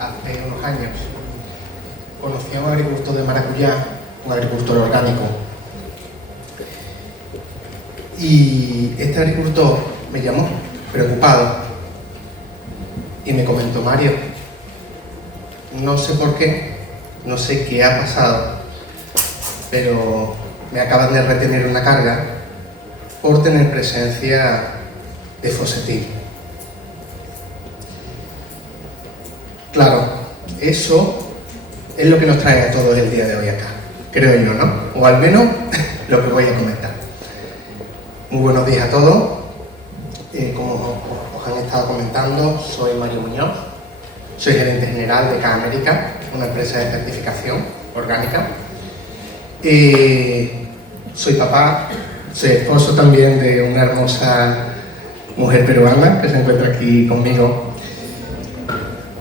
hace unos años conocí a un agricultor de maracuyá, un agricultor orgánico, y este agricultor me llamó preocupado y me comentó: Mario, no sé por qué, no sé qué ha pasado, pero me acaban de retener una carga por tener presencia de fosetil. Claro, eso es lo que nos trae a todos el día de hoy acá, creo yo, ¿no? O al menos lo que voy a comentar. Muy buenos días a todos. Como os han estado comentando, soy Mario Muñoz, soy gerente general de K-América, una empresa de certificación orgánica. Soy papá, soy esposo también de una hermosa mujer peruana que se encuentra aquí conmigo.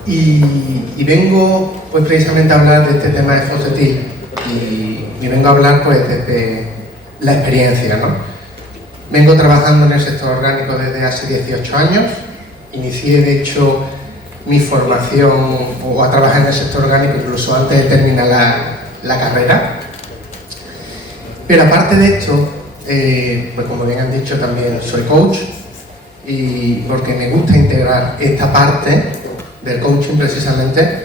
Y vengo pues precisamente a hablar de este tema de fosetil y vengo a hablar pues desde la experiencia, ¿no? Vengo trabajando en el sector orgánico desde hace 18 años. Inicié de hecho mi formación o a trabajar en el sector orgánico incluso antes de terminar la carrera. Pero aparte de esto, pues como bien han dicho, también soy coach, y porque me gusta integrar esta parte del coaching precisamente,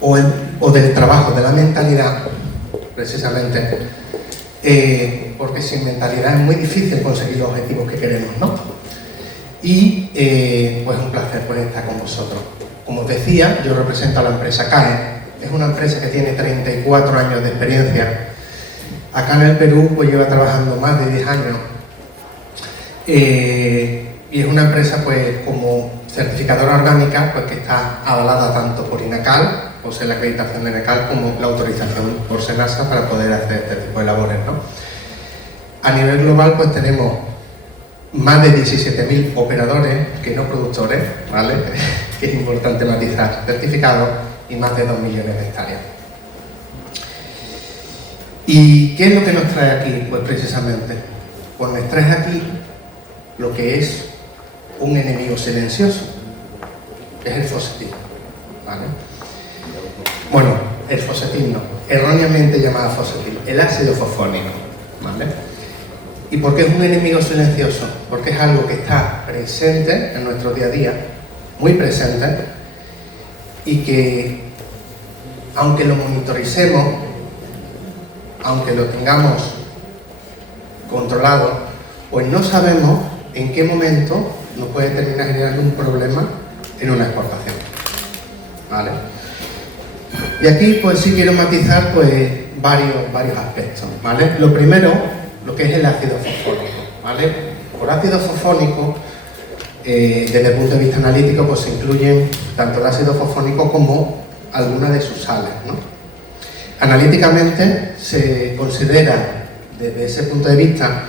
o del trabajo, de la mentalidad precisamente, porque sin mentalidad es muy difícil conseguir los objetivos que queremos, ¿no? Y pues un placer poder estar con vosotros. Como os decía, yo represento a la empresa CAE. Es una empresa que tiene 34 años de experiencia. Acá en el Perú pues lleva trabajando más de 10 años. Y es una empresa pues como certificadora orgánica pues que está avalada tanto por INACAL, posee la acreditación de INACAL, como la autorización por SENASA para poder hacer este tipo de labores, ¿no? A nivel global pues tenemos más de 17.000 operadores, que no productores, ¿vale? Que es importante matizar, certificados, y más de 2 millones de hectáreas. ¿Y qué es lo que nos trae aquí? Pues precisamente, pues nos trae aquí lo que es un enemigo silencioso, es el fosetil, ¿vale? Bueno, el fosetil no, erróneamente llamado fosetil, el ácido fosfónico, ¿vale? ¿Y por qué es un enemigo silencioso? Porque es algo que está presente en nuestro día a día, muy presente, y que aunque lo monitoricemos, aunque lo tengamos controlado, pues no sabemos en qué momento nos puede terminar generando un problema en una exportación, ¿vale? Y aquí pues sí quiero matizar pues varios aspectos, ¿vale? Lo primero, lo que es el ácido fosfónico, ¿vale? Por ácido fosfónico, desde el punto de vista analítico, pues se incluyen tanto el ácido fosfónico como algunas de sus sales, ¿no? Analíticamente se considera desde ese punto de vista,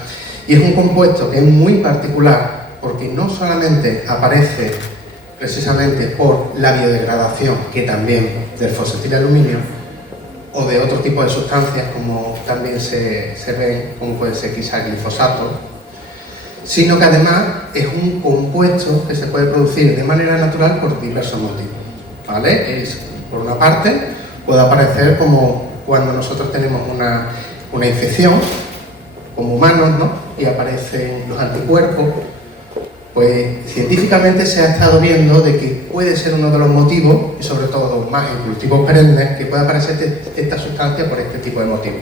y es un compuesto que es muy particular porque no solamente aparece precisamente por la biodegradación, que también del fosetil aluminio, o de otro tipo de sustancias como también se ven, como puede ser quizá el glifosato, sino que además es un compuesto que se puede producir de manera natural por diversos motivos, ¿vale? Por una parte, puede aparecer como cuando nosotros tenemos una infección, como humanos, ¿no? Y aparecen los anticuerpos. Pues científicamente se ha estado viendo de que puede ser uno de los motivos, y sobre todo más en cultivos perennes, que puede aparecer esta sustancia por este tipo de motivos.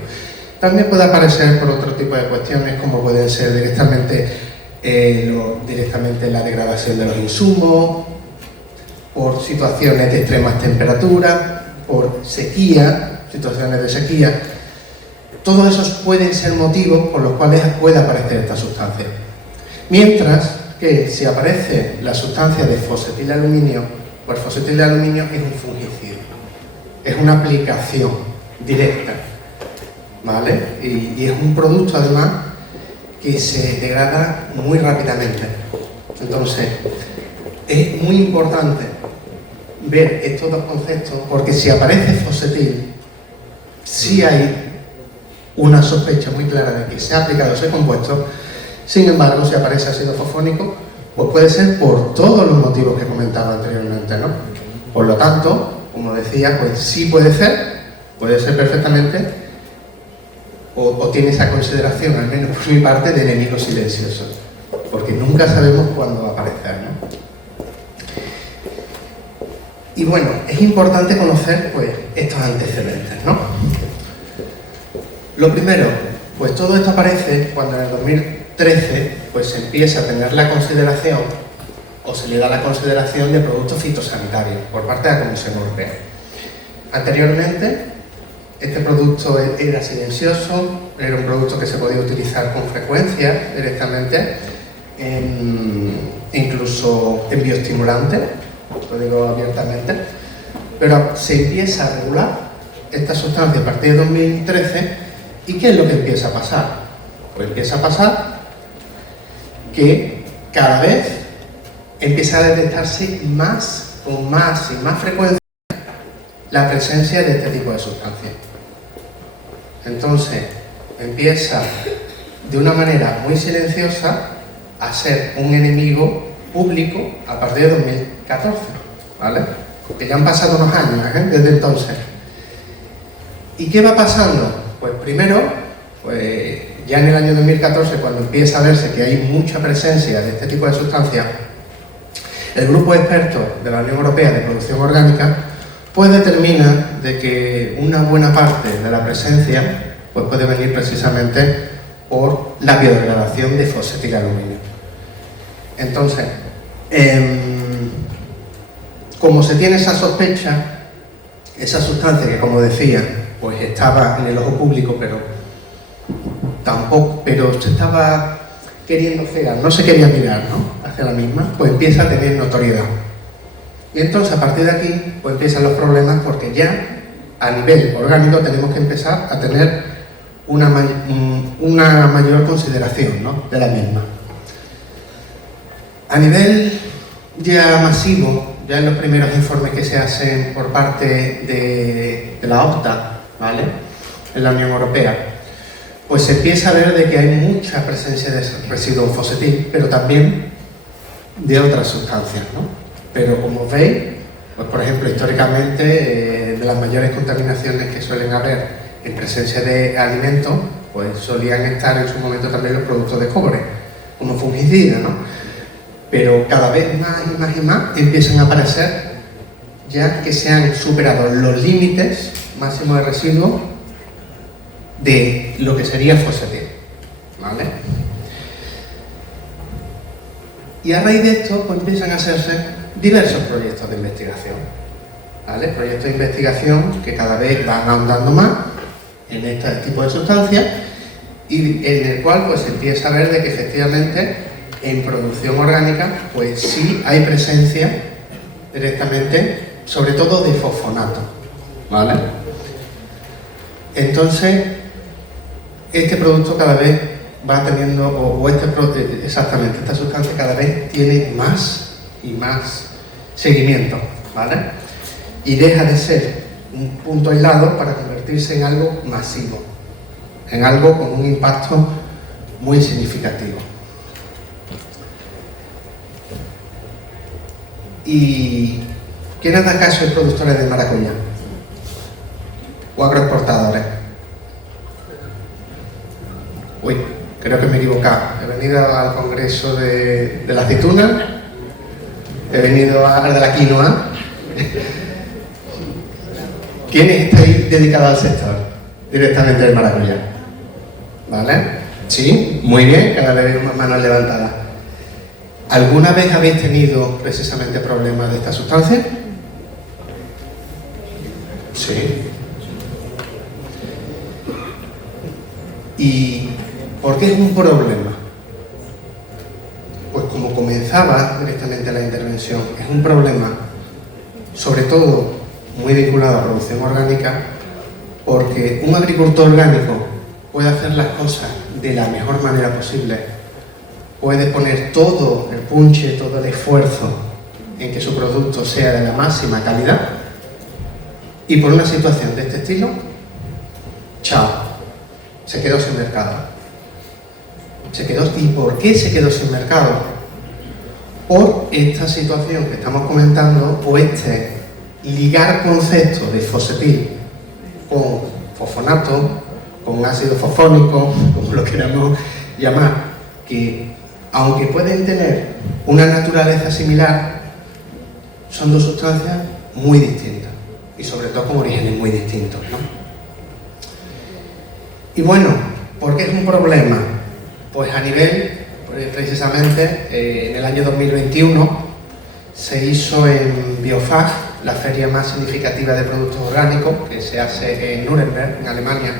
También puede aparecer por otro tipo de cuestiones, como pueden ser directamente la degradación de los insumos, por situaciones de extremas temperaturas, por sequía, situaciones de sequía. Todos esos pueden ser motivos por los cuales puede aparecer esta sustancia. Mientras que si aparece la sustancia de fosetil aluminio, pues el fosetil aluminio es un fungicida, es una aplicación directa, ¿vale? Y es un producto además que se degrada muy rápidamente. Entonces, es muy importante ver estos dos conceptos, porque si aparece fosetil, sí hay una sospecha muy clara de que se ha aplicado ese compuesto. Sin embargo, si aparece ácido fosfónico, pues puede ser por todos los motivos que comentaba anteriormente, ¿no? Por lo tanto, como decía, pues sí puede ser perfectamente, o tiene esa consideración, al menos por mi parte, de enemigo silencioso, porque nunca sabemos cuándo va a aparecer, ¿no? Y bueno, es importante conocer pues estos antecedentes, ¿no? Lo primero, pues todo esto aparece cuando en el 2013 pues se empieza a tener la consideración, o se le da la consideración de productos fitosanitarios por parte de la Comisión Europea. Anteriormente, este producto era silencioso, era un producto que se podía utilizar con frecuencia directamente, incluso en bioestimulantes, lo digo abiertamente, pero se empieza a regular esta sustancia a partir de 2013. ¿Y qué es lo que empieza a pasar? Pues empieza a pasar que cada vez empieza a detectarse con más y más frecuencia la presencia de este tipo de sustancias. Entonces empieza de una manera muy silenciosa a ser un enemigo público a partir de 2014, ¿vale? Porque ya han pasado unos años desde entonces. ¿Y qué va pasando? Pues primero, pues ya en el año 2014, cuando empieza a verse que hay mucha presencia de este tipo de sustancias, el grupo de expertos de la Unión Europea de Producción Orgánica pues determina de que una buena parte de la presencia pues puede venir precisamente por la biodegradación de fosfetilaluminio. Entonces, como se tiene esa sospecha, esa sustancia que, como decía, pues estaba en el ojo público, pero se estaba queriendo cegar, no se quería mirar, ¿no?, hacia la misma, pues empieza a tener notoriedad. Y entonces, a partir de aquí, pues empiezan los problemas, porque ya a nivel orgánico tenemos que empezar a tener una mayor consideración, ¿no?, de la misma. A nivel ya masivo, ya en los primeros informes que se hacen por parte de la OPTA, ¿vale?, en la Unión Europea, pues se empieza a ver de que hay mucha presencia de residuos fosfatil, pero también de otras sustancias, ¿no? Pero como veis, pues por ejemplo, históricamente, de las mayores contaminaciones que suelen haber en presencia de alimentos, pues solían estar en su momento también los productos de cobre, como fungicidas, ¿no? Pero cada vez más y más y más empiezan a aparecer, ya que se han superado los límites máximos de residuos de lo que sería fosfatil, ¿vale? Y a raíz de esto pues empiezan a hacerse diversos proyectos de investigación, ¿vale? Proyectos de investigación que cada vez van ahondando más en este tipo de sustancias, y en el cual pues se empieza a ver de que efectivamente en producción orgánica pues sí hay presencia directamente, sobre todo de fosfonato, ¿vale? Entonces este producto cada vez va teniendo, exactamente, esta sustancia cada vez tiene más y más seguimiento, ¿vale? Y deja de ser un punto aislado para convertirse en algo masivo, en algo con un impacto muy significativo. ¿Y quiénes acaso hay productores de maracuyá? ¿O agroexportadores? Uy, creo que me he equivocado. He venido al congreso de la aceituna, he venido al de la quinoa. ¿Quiénes estáis dedicados al sector directamente del maracuyá? ¿Vale? Sí, muy bien, cada vez más manos levantadas. ¿Alguna vez habéis tenido precisamente problemas de esta sustancia? Sí. ¿Y por qué es un problema? Pues como comenzaba directamente la intervención, es un problema sobre todo muy vinculado a la producción orgánica, porque un agricultor orgánico puede hacer las cosas de la mejor manera posible, puede poner todo el punche, todo el esfuerzo en que su producto sea de la máxima calidad, y por una situación de este estilo, chao, se quedó sin mercado. ¿Y por qué se quedó sin mercado? Por esta situación que estamos comentando, o este ligar conceptos de fosfatil con fosfonato, con ácido fosfónico, como lo queramos llamar, que aunque pueden tener una naturaleza similar, son dos sustancias muy distintas y sobre todo con orígenes muy distintos, ¿no? Y bueno, ¿por qué es un problema? Pues a nivel, precisamente, en el año 2021 se hizo en Biofach, la feria más significativa de productos orgánicos, que se hace en Nuremberg, en Alemania.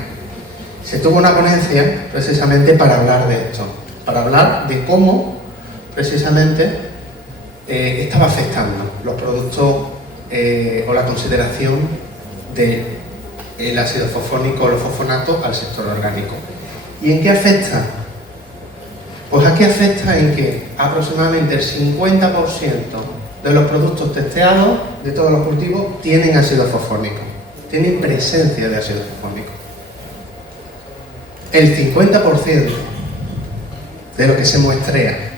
Se tuvo una ponencia precisamente para hablar de esto, para hablar de cómo precisamente estaba afectando los productos o la consideración del ácido fosfónico o los fosfonatos al sector orgánico. ¿Y en qué afecta? Pues aquí afecta en que aproximadamente el 50% de los productos testeados de todos los cultivos tienen ácido fosfónico, tienen presencia de ácido fosfónico. El 50% de lo que se muestrea.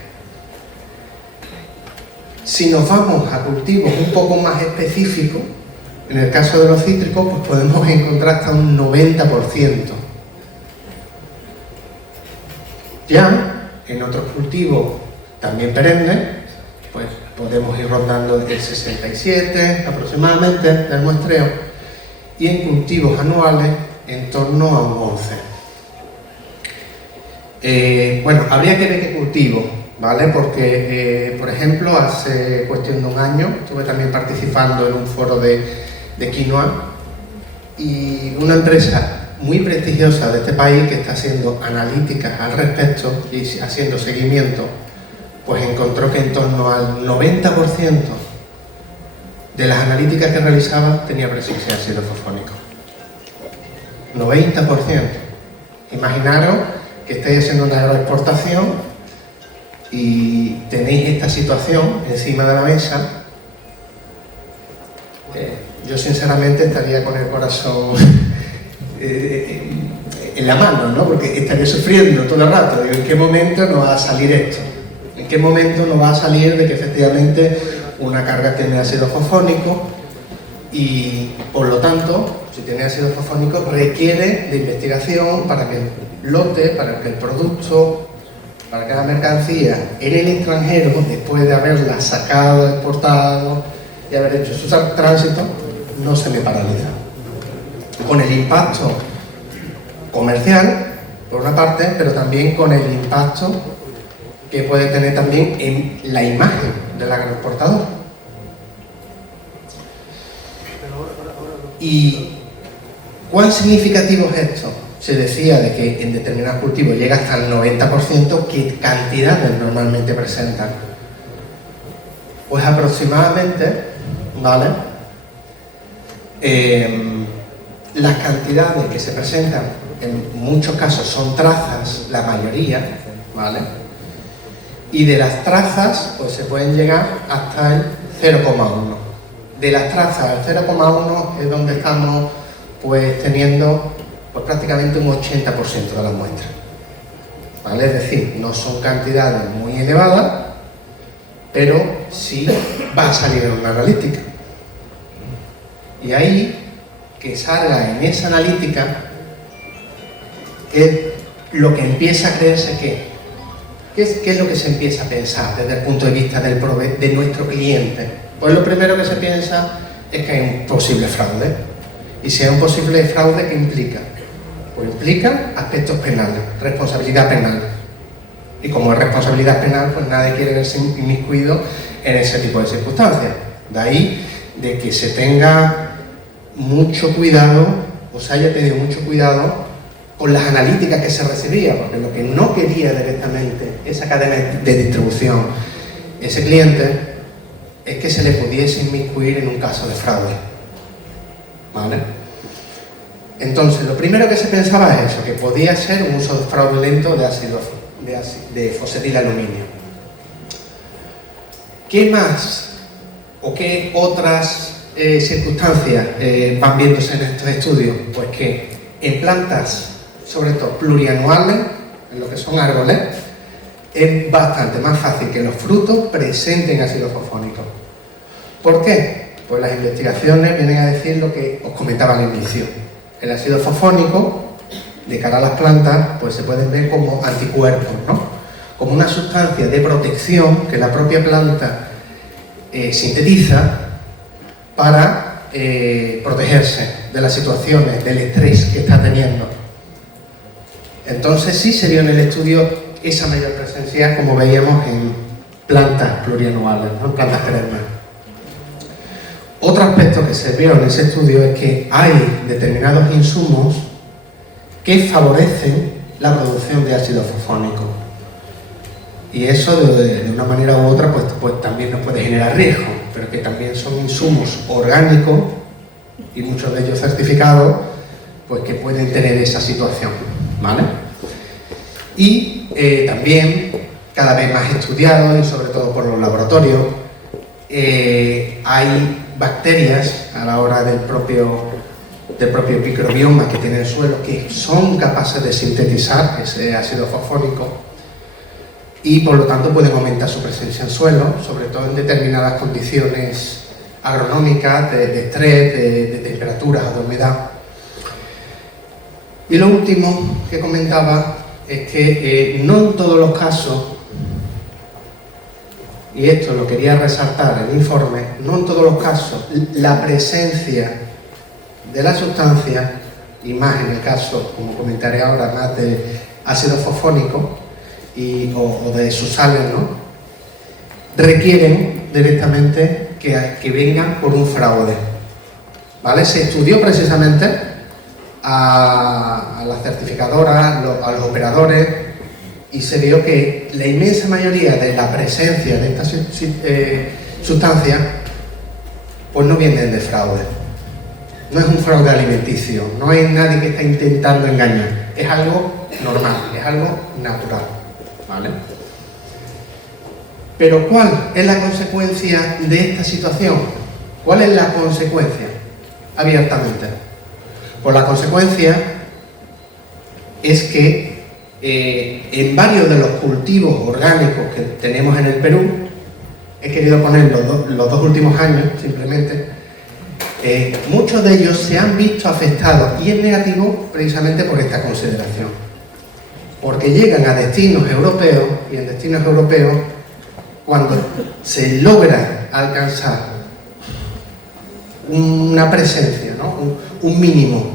Si nos vamos a cultivos un poco más específicos, en el caso de los cítricos, pues podemos encontrar hasta un 90%. Ya en otros cultivos también perennes, pues podemos ir rondando el 67 aproximadamente del muestreo, y en cultivos anuales en torno a un 11. Bueno, habría que ver qué cultivo, ¿vale? Porque, por ejemplo, hace cuestión de un año estuve también participando en un foro de quinoa, y una empresa muy prestigiosa de este país que está haciendo analíticas al respecto y haciendo seguimiento, pues encontró que en torno al 90% de las analíticas que realizaba tenía presencia de ácido fosfónico. 90%. Imaginaros que estáis haciendo una agroexportación y tenéis esta situación encima de la mesa. Yo sinceramente estaría con el corazón en la mano, ¿no? Porque estaría sufriendo todo el rato. Digo, ¿en qué momento nos va a salir esto? ¿En qué momento nos va a salir de que efectivamente una carga tiene ácido fosfónico y, por lo tanto, si tiene ácido fosfónico, requiere de investigación para que el lote, para que el producto, para que la mercancía en el extranjero, después de haberla sacado, exportado y haber hecho su tránsito, no se me paraliza. Con el impacto comercial, por una parte, pero también con el impacto que puede tener también en la imagen del agroexportador. ¿Y cuán significativo es esto? Se decía de que en determinados cultivos llega hasta el 90%, ¿qué cantidades normalmente presentan? Pues aproximadamente, ¿vale? Las cantidades que se presentan en muchos casos son trazas, la mayoría, ¿vale? Y de las trazas, pues se pueden llegar hasta el 0,1. De las trazas al 0,1 es donde estamos pues teniendo pues prácticamente un 80% de las muestras, ¿vale? Es decir, no son cantidades muy elevadas, pero sí va a salir en una analítica. Y ahí, que salga en esa analítica, es lo que empieza a creerse que ¿qué es lo que se empieza a pensar desde el punto de vista de nuestro cliente? Pues lo primero que se piensa es que hay un posible fraude. Y si hay un posible fraude, ¿qué implica? Pues implica aspectos penales, responsabilidad penal. Y como es responsabilidad penal, pues nadie quiere verse inmiscuido en ese tipo de circunstancias. De ahí de que se tenga mucho cuidado, o se haya tenido mucho cuidado con las analíticas que se recibía, porque lo que no quería directamente esa cadena de distribución, ese cliente, es que se le pudiese inmiscuir en un caso de fraude, ¿vale? Entonces, lo primero que se pensaba es eso, que podía ser un uso fraudulento de fosfetilaluminio. ¿Qué más o qué otras circunstancias van viéndose en estos estudios? Pues que en plantas, sobre todo plurianuales, en lo que son árboles, es bastante más fácil que los frutos presenten ácido fosfónico. ¿Por qué? Pues las investigaciones vienen a decir lo que os comentaba al inicio. El ácido fosfónico, de cara a las plantas, pues se pueden ver como anticuerpos, ¿no? Como una sustancia de protección que la propia planta sintetiza para protegerse de las situaciones, del estrés que está teniendo. Entonces sí se vio en el estudio esa mayor presencia, como veíamos en plantas plurianuales, ¿no? En plantas perennes. Otro aspecto que se vio en ese estudio es que hay determinados insumos que favorecen la producción de ácido fosfónico. Y eso de una manera u otra pues también nos puede generar riesgo, pero que también son insumos orgánicos y muchos de ellos certificados, pues que pueden tener esa situación, ¿vale? Y también, cada vez más estudiado y sobre todo por los laboratorios, hay bacterias a la hora del propio microbioma que tiene el suelo que son capaces de sintetizar ese ácido fosfónico y por lo tanto pueden aumentar su presencia en suelo, sobre todo en determinadas condiciones agronómicas, de estrés, de temperaturas o de humedad. Y lo último que comentaba es que no en todos los casos, y esto lo quería resaltar en el informe, no en todos los casos la presencia de la sustancia, y más en el caso, como comentaré ahora, más de ácido fosfónico o de sus sales, ¿no?, requieren directamente que vengan por un fraude, ¿vale? Se estudió precisamente a las certificadoras, a los operadores, y se vio que la inmensa mayoría de la presencia de estas sustancias pues no vienen de fraude. No es un fraude alimenticio, no hay nadie que está intentando engañar, es algo normal, es algo natural, ¿vale? Pero ¿cuál es la consecuencia de esta situación? ¿Cuál es la consecuencia? Abiertamente. Pues la consecuencia es que en varios de los cultivos orgánicos que tenemos en el Perú, he querido poner los dos últimos años simplemente, muchos de ellos se han visto afectados, y es negativo precisamente por esta consideración, porque llegan a destinos europeos, y en destinos europeos, cuando se logra alcanzar una presencia, ¿no?, un mínimo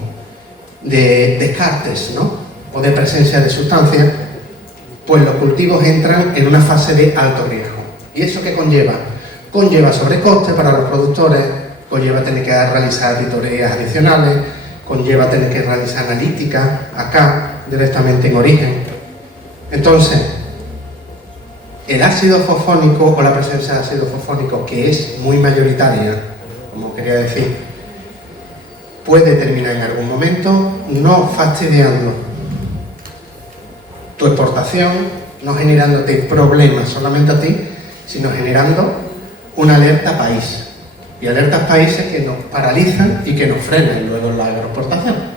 de descartes, ¿no?, o de presencia de sustancias, pues los cultivos entran en una fase de alto riesgo. ¿Y eso qué conlleva? Conlleva sobrecoste para los productores, conlleva tener que realizar auditorías adicionales, conlleva tener que realizar analítica acá, directamente en origen. Entonces, el ácido fosfónico o la presencia de ácido fosfónico, que es muy mayoritaria, como quería decir, puede terminar en algún momento no fastidiando tu exportación, no generándote problemas solamente a ti, sino generando una alerta país. Y alertas países que nos paralizan y que nos frenan luego en la agroexportación.